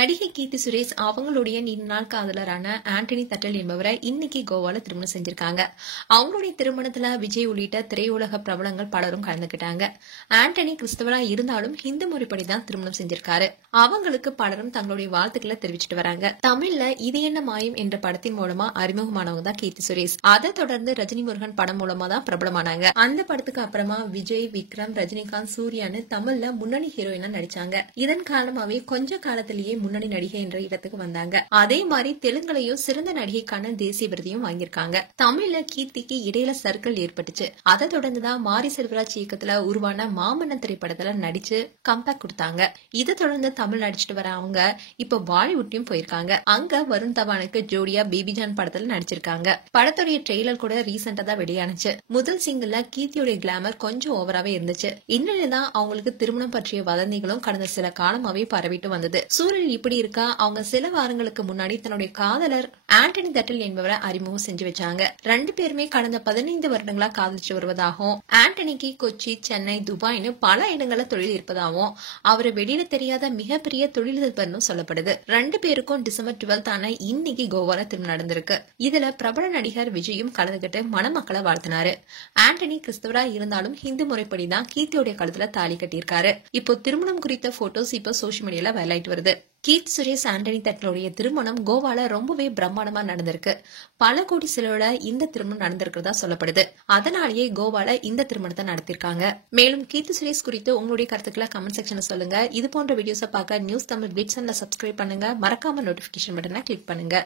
நடிகை கீர்த்தி சுரேஷ் அவங்களுடைய நீண்ட நாள் காதலரான ஆண்டனி தட்டல் என்பவரை இன்னைக்கு கோவால திருமணம் செஞ்சிருக்காங்க. அவங்களுடைய திருமணத்துல விஜய் உள்ளிட்ட திரையுலக பிரபலங்கள் பலரும் கலந்துக்கிட்டாங்க. ஆண்டனி கிறிஸ்தவரா இருந்தாலும் ஹிந்து முறைப்படிதான் திருமணம் செஞ்சிருக்காரு. அவங்களுக்கு பலரும் தங்களுடைய வாழ்த்துக்களை தெரிவிச்சிட்டு வராங்க. தமிழ்ல இது என்ன மாயம் என்ற படத்தின் மூலமா அறிமுகமானவங்க தான் கீர்த்தி சுரேஷ். அதை தொடர்ந்து ரஜினி முருகன் படம் மூலமா தான் பிரபலமானாங்க. அந்த படத்துக்கு அப்புறமா விஜய், விக்ரம், ரஜினிகாந்த், சூர்யான்னு தமிழ்ல முன்னணி ஹீரோயினா நடிச்சாங்க. இதன் காரணமாவே கொஞ்ச காலத்திலேயே முன்னணி நடிகை என்ற இடத்துக்கு வந்தாங்க. அதே மாதிரி தெலுங்குலையும் சிறந்த நடிகைக்கான தேசிய விருதையும் வாங்கியிருக்காங்க. தமிழ்ல கீர்த்திக்கு இடையில சர்க்கிள் ஏற்பட்டுச்சு. அதை தொடர்ந்துதான் மாரி செல்வராஜ் இயக்கத்துல உருவான மாமன்னன் திரைப்படத்துல நடிச்சு கம்பேக் கொடுத்தாங்க. இதை தொடர்ந்து தமிழ் நடிச்சிட்டு வர அவங்க இப்ப பாலிவுட்லயும் போயிருக்காங்க. அங்க வருண் தவானுக்கு ஜோடியா பேபிஜான் படத்துல நடிச்சிருக்காங்க. படத்துடைய ட்ரெய்லர் கூட ரீசெண்டா தான் வெளியானுச்சு. முதல் சிங்கிள்ல கீர்த்தியோட கிளாமர் கொஞ்சம் ஓவராவே இருந்துச்சு. இந்நிலைதான் அவங்களுக்கு திருமணம் பற்றிய வதந்திகளும் கடந்த சில காலமாவே பரவிட்டு வந்தது. சூழல் இப்படி இருக்கா, அவங்க சில வாரங்களுக்கு முன்னாடி தன்னுடைய காதலர் ஆண்டனி தட்டல் என்பவரை அறிமுகம் செஞ்சு வச்சாங்க. ரெண்டு பேருமே கடந்த 15 வருடங்களா காதலிச்சு வருவதாகவும், ஆண்டனிக்கு கொச்சி, சென்னை, துபாய்னு பல இடங்கள்ல தொழில் இருப்பதாகவும், அவரை வெளியில தெரியாத மிகப்பெரிய தொழிலதிபர்னு சொல்லப்படுது. ரெண்டு பேருக்கும் டிசம்பர் 12 ஆன இன்னைக்கு கோவால திருமணம் நடந்திருக்கு. இதுல பிரபல நடிகர் விஜயும் கலந்துகிட்டு மணமக்களை வாழ்த்தினாரு. ஆண்டனி கிறிஸ்தவரா இருந்தாலும் ஹிந்து முறைப்படிதான் கீர்த்தியோட கழுத்துல தாலி கட்டியிருக்காரு. இப்போ திருமணம் குறித்த போட்டோஸ் இப்ப சோசியல் மீடியால வைரலாயிட்டு வருது. கீர்த்தி சுரேஷ் ஆண்டனி தட்டலுடைய திருமணம் கோவால ரொம்பவே பிரம்மாண்டமா நடந்திருக்கு. பல கோடி செலவுல இந்த திருமணம் நடந்திருக்கிறதா சொல்லப்படுது. அதனாலேயே கோவால இந்த திருமணத்தை நடத்திருக்காங்க. மேலும் கீர்த்தி சுரேஷ் குறித்து உங்களுடைய கருத்துக்களை கமெண்ட் செக்ஷன்ல சொல்லுங்க. இது போன்ற வீடியோஸை பார்க்க நியூஸ் தமிழ் கிளிட்ஸ் சப்ஸ்கிரைப் பண்ணுங்க. மறக்காம நோட்டிபிகேஷன் பட்டனை கிளிக் பண்ணுங்க.